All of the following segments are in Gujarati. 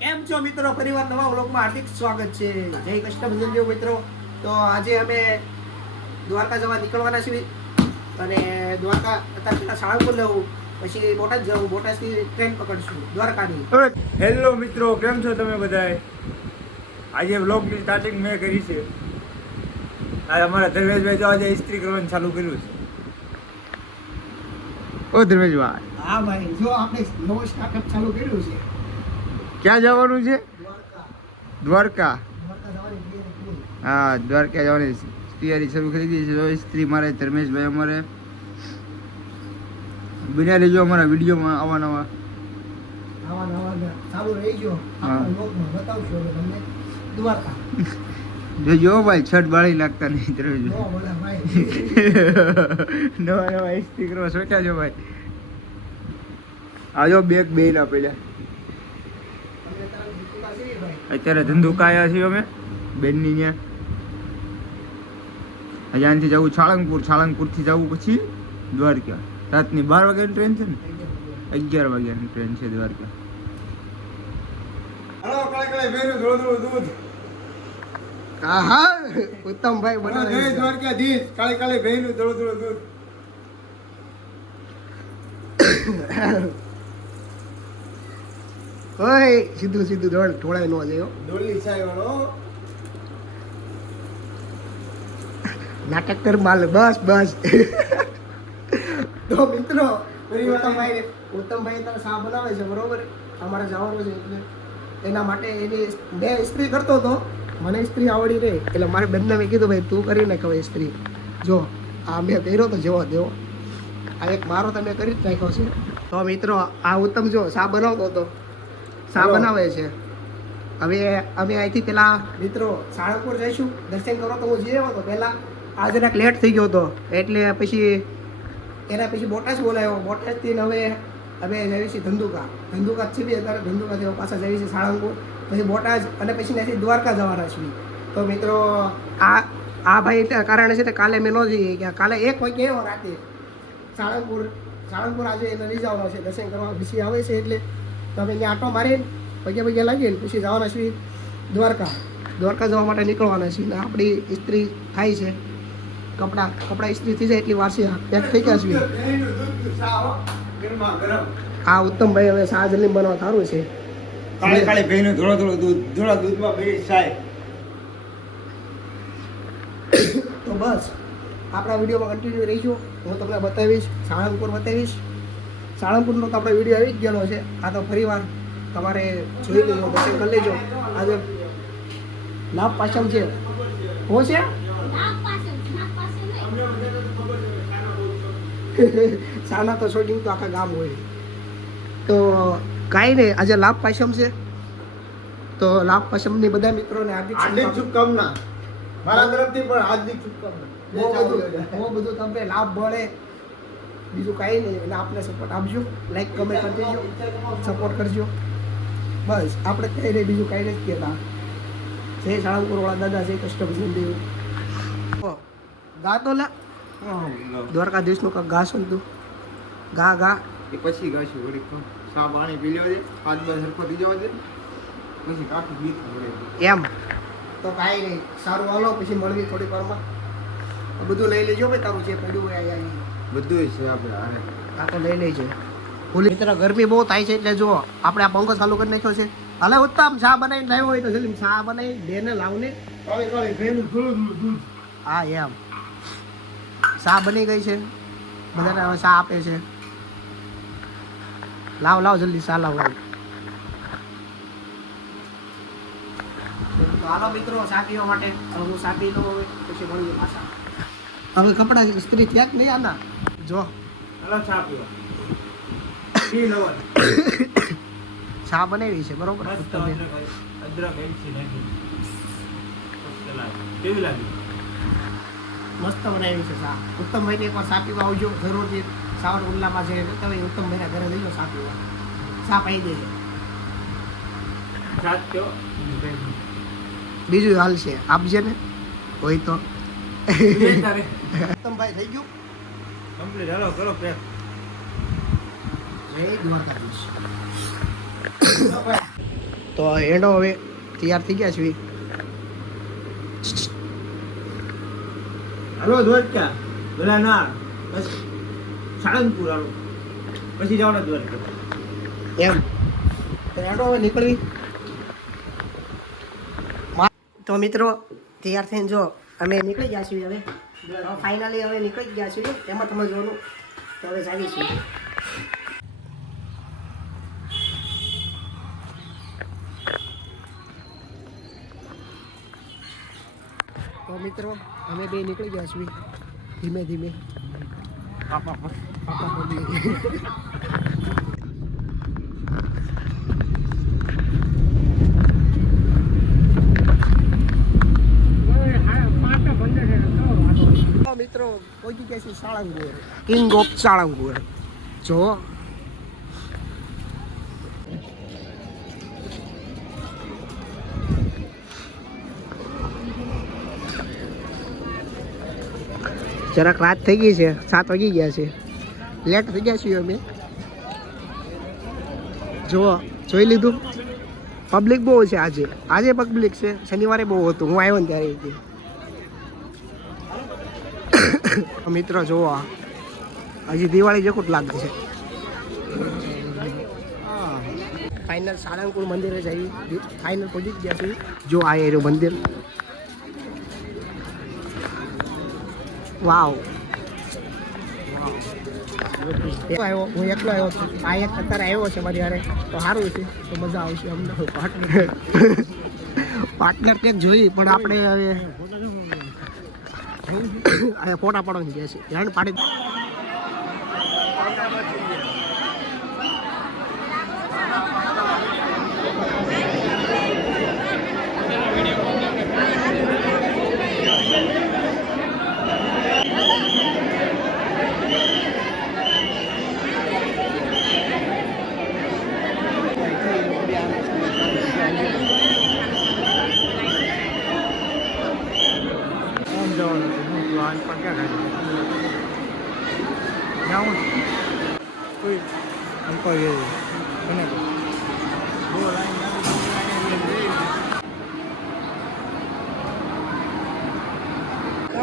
કેમ છો મિત્રો? ફરીવાર નવા વ્લોગમાં હાર્દિક સ્વાગત છે. જય કૃષ્ણ મિત્રો. તો આજે અમે દ્વારકા જવા નીકળવાના છીએ અને દ્વારકા અત્યારે સાળંગપુર જવું, પછી બોટાદ જવું, બોટાદથી ટ્રેન પકડશું દ્વારકાની. હેલો મિત્રો, કેમ છો તમે બધાય? આજે વ્લોગની સ્ટાર્ટિંગ મેં કરી છે. આજે અમારા ધર્મેશભાઈ તો આજે ઇસ્ત્રી કરવાનું ચાલુ કર્યું છે. ઓ ધર્મેશભાઈ, હા ભાઈ, જો આપણે નવો સ્ટાર્ટઅપ ચાલુ કર્યું છે. ક્યાં જવાનું છે? દ્વારકા. દ્વારકા જવાની. હા, દ્વારકા જવાની તૈયારી શરૂ કરી દીધી છે. જો ઇસ્ત્રી મારે ધર્મેશભાઈ અમારે બન્યા રહેજો અમારા વિડીયોમાં આવા નવા ચાલુ રહી ગયો. આપણા વ્લોગમાં બતાવશું અમે તમને દ્વારકા. જોજો ભાઈ, છઠ બાળી લાગતા નહીં જો ધર્મેશભાઈ. બોલા ભાઈ. નવા ઇસ્ત્રી કરવા સોચ્યા છો ભાઈ. આજો બેગ બે ના પેલા અત્યારે ધંધુકા આવ્યા છીએ અમે બેનની ત્યાં. અહીંયાથી જવું સાળંગપુર, સાળંગપુરથી જવું પછી દ્વારકા. રાતની 12 વાગ્યાની ટ્રેન છે ને, 11 વાગ્યાની ટ્રેન છે દ્વારકા. હલો કાળે બેનું થોડું દૂધ. આહા, ઉત્તમભાઈ બનાવે જય દ્વારકાધીશ. કાળે બેનું થોડું દૂધ. ઓય સીધું સીધું દોડ ઢોળાય ન જાય. ડોલી સાહેબ નાટક કર માલ, બસ બસ. તો મિત્રો, ઉત્તમભાઈ તારે શા બનાવે છે બરોબર, અમારે જવાનું છે એટલે એના માટે એની બે ઇસ્ત્રી કરતો હતો. મને ઇસ્ત્રી આવડી રહી એટલે મારે બંને મેં કીધું ભાઈ તું કરીને ખબર ઇસ્ત્રી. જો આ મેં કર્યો તો જેવો દેવો, આ એક મારો તમે કરી જ નાખ્યો છે. તો મિત્રો, આ ઉત્તમ જો શા બનાવતો હતો, શા બનાવે છે. હવે અમે અહીંથી પેલા મિત્રો સાળંગપુર જઈશું દર્શન કરો. તો હું જઈ આવ્યો હતો પહેલાં, આજે જરાક લેટ થઈ ગયો હતો એટલે પછી એના પછી બોટાદ બોલાવ્યો. બોટાદથી હવે અમે જઈએ છીએ ધંધુકા. ધંધુકા છીએ અત્યારે, ધંધુકાથી પાછા જઈએ છીએ સાળંગપુર, પછી બોટાદ અને પછી ત્યાંથી દ્વારકા જવાના છીએ. તો મિત્રો આ ભાઈ એટલે કારણ છે કે કાલે મેં ન જઈએ કે કાલે 1 વાગે આવ્યો રાતે સાળંગપુર આજે એને લઈ જવાનો છે દર્શન કરવા. પછી આવે છે એટલે તો અમે અહીંયા આટો મારીને પગે લાગીને પછી જવાના છીએ દ્વારકા જવા માટે નીકળવાના છીએ. આપણી ઇસ્ત્રી થાય છે, કપડાં ઇસ્ત્રી થઈ જાય એટલી વાસી પેક થઈ ગયા છીએ. આ ઉત્તમભાઈ હવે શા જલ્દી બનાવવા સારું છે. કાળે બેનું થોડું દૂધ, થોડા દૂધમાં બે સાહેબ. તો બસ આપણા વિડીયોમાં કન્ટિન્યુ રહીશું. હું તમને બતાવીશ, સાળંગપુર બતાવીશ. સાળંગપુરનો તો આપણો વિડીયો આવી જ ગયેલો છે. આ તો ફરીવાર તમારે જોઈ લેજો, દર્શન કરી લેજો. આજે લાભ પાછમ છે. હું છે સાના તો શૂટિંગ તો આખા ગામ હોય. તો કાંઈ નહીં, આજે લાભ પાછમ છે. તો લાભ પાછમની બધા મિત્રોને હાર્દિક શુભકામના મારા તરફથી પણ હાર્દિક શુભકામના. બહુ બધું તમને લાભ મળે, બીજું કાંઈ નહીં. એટલે આપણે સપોર્ટ આપજો, લાઈક કમેન્ટ કરી દેજો, સપોર્ટ કરજો. બસ આપણે કંઈ નહીં, બીજું કાંઈ નથી કહેતા. જય સાળંગપુરવાળા દાદા, જય કૃષ્ણ. ગા તો લા દ્વારકાધીશનું કાંક ગા શું તું ગા એ પછી ગાશું વળી સા પાણી પી લેવા દે, હાથ બાર સરખો થઈ જવા દે, પછી કાઠું ગીત મળે એમ. તો કાંઈ નહીં, સારું હાલો, પછી મળવી થોડીક વારમાં. બધું લઈ લેજો ભાઈ, તારું જે પડ્યું હોય અહીંયા બધું છે આપણે હારે. આ તો લઈ લેજો. ભૂલી મિત્ર, ગરમી બહુ થાય છે એટલે જો આપણે આ પંખો ચાલુ કરી નાખ્યો છે. હાલે ઉત્તમ, ચા બનાવીને લાવ્યો હોય તો જલ્દી ચા બનાવી બેને લાવને. કાળે ભેનું થોડું દૂધ. હા એમ, ચા બની ગઈ છે, બધાને હવે ચા આપે છે. લાવ જલ્દી ચા લાવો. તો હાલો મિત્રો, ચા પીવા માટે. હવે હું ચા પી લઉં, હવે પછી મળીએ પાછા. હવે કપડાં ઇસ્ત્રી થયા જ નહીં આના. જો હાલો ચા પીવા. પી લો. ચા બનાવી છે બરોબર. અદરક એલચી નાખી. કેવી લાગી? મસ્ત બનાવી છે ચા. ઉત્તમભાઈને એકવાર ચા પીવા આવજો જરૂરથી. સાવર ઉલ્લામાં છે તમે ઉત્તમભાઈના ઘરે જઈજો ચા પીવા. ચા પાઈ દેજો. બીજું હાલ છે, આપજે ને હોય તો. ઉત્તમભાઈ થઈ ગયું કમ્પ્લીટ. હાલો કરો પેક. જય દ્વારકાધીશ. તો હેડો હવે તૈયાર થઈ ગયા છીએ. હાલો દ્વારકા પેલા ના બસ સાળંગપુર હાલો પછી જવાનું દ્વારકા એમ તો હેડો હવે નીકળવી. તો મિત્રો તૈયાર થઈને જો અમે નીકળી ગયા છીએ. હવે ફાઇનલી હવે નીકળી ગયા છીએ. એમાં તમે જોવાનું તો હવે જાવી છીએ. તો મિત્રો અમે બે નીકળી ગયા છીએ ધીમે ધીમે. પાપા પડી મિત્રો પહોંચી ગયા છે સાળંગપુર, કિંગ ઓફ સાળંગપુર. જો જરાક રાત થઈ ગઈ છે, 7 વાગી ગયા છે, લેટ થઈ ગયા છીએ અમે. જુઓ જોઈ લીધું, પબ્લિક બહુ છે આજે પબ્લિક છે. શનિવારે બહુ હતું, હું આવ્યો ને ત્યારે હતી. મિત્રો જુઓ હજી દિવાળી જેવું જ લાગે છે. ફાઇનલ સાળંગપુર મંદિરે જઈ ફાઇનલ પહોંચી ગયા છીએ. જો આ એનું મંદિર, વાવ. આવ્યો હું એકલો આવ્યો છું. આ એક અત્યારે આવ્યો છે મારી હારે, તો સારું છે, તો મજા આવશે અમને. પાર્ટનર કંઈક જોઈ પણ આપણે હવે ફોટા પાડવાની ગયા છે. હેન્ડ પાડી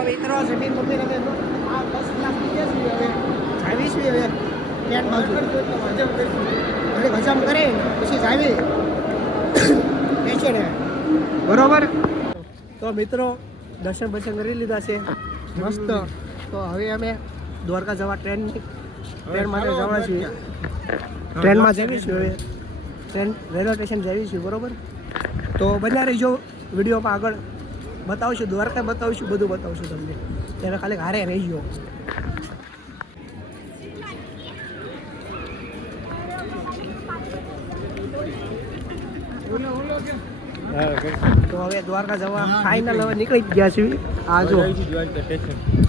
મિત્રો જમીન મંદિર અમે 10 કલાક થઈ ગયા છીએ. હવે જાવીશું હવે ટ્રેન બાજુ હજમ કરે પછી જાવી સ્ટેશને. બરોબર. તો મિત્રો દર્શન કરી લીધા છે મસ્ત. તો હવે અમે દ્વારકા જવા ટ્રેન માટે જવા છીએ. ટ્રેનમાં જઈશું હવે, ટ્રેન રેલવે સ્ટેશન જઈશું. બરોબર. તો બન્યા રહીજો વિડીયોમાં, આગળ બતાવશું, દ્વારકા બતાવશું, બધું બતાવશું તમને. ત્યારે ખાલી હારે રહીજો. તો હવે દ્વારકા જવા ફાઇનલ હવે નીકળી જ ગયા છીએ. આ જો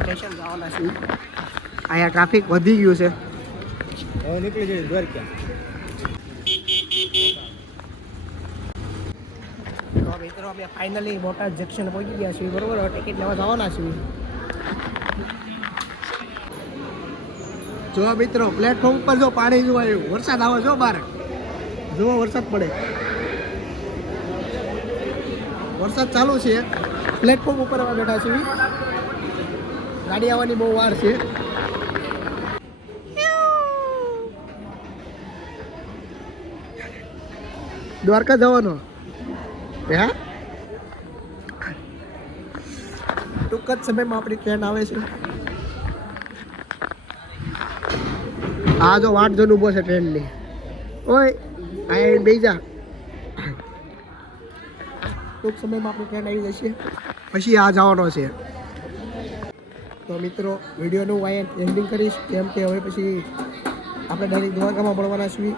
સ્ટેશન જવાના છીએ. અહીંયા ટ્રાફિક વધી ગયું છે. હવે નીકળી જઈએ દ્વારકા. તો મિત્રો અમે ફાઇનલી બોટાદ જંકશન પહોંચી ગયા છીએ. બરોબર. હવે ટિકિટ લેવા જવાના છીએ. જો મિત્રો પ્લેટફોર્મ ઉપર જો પાણી જોવા આવ્યું, વરસાદ આવે જો બહાર જો વરસાદ પડે, વરસાદ ચાલુ છે. પ્લેટફોર્મ ઉપર અમે બેઠા છીએ. ગાડી આવવાની બહુ વાર છે. દ્વારકા જવાનો હે, ટૂંક જ સમયમાં આપણી ટ્રેન આવે છે. આ જો વાટ જોઈને ઊભો છે ટ્રેનની. ઓય આ બેસી જા. ટૂંક સમયમાં આપણી ટ્રેન આવી જશે, પછી આ જવાનો છે. તો મિત્રો વિડીયોનું અહીંયા એન્ડિંગ કરીશ, કેમ કે હવે પછી આપણે ડાયરેક્ટ દ્વારકામાં મળવાના છીએ.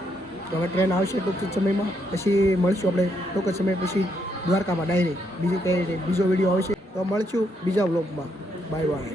તો હવે ટ્રેન આવશે ટૂંક જ સમયમાં, પછી મળશું આપણે ટૂંક જ સમય પછી દ્વારકામાં ડાયરેક્ટ. બીજું કંઈ બીજો વિડીયો આવશે તો મળશું બીજા વ્લોગમાં. Bye bye.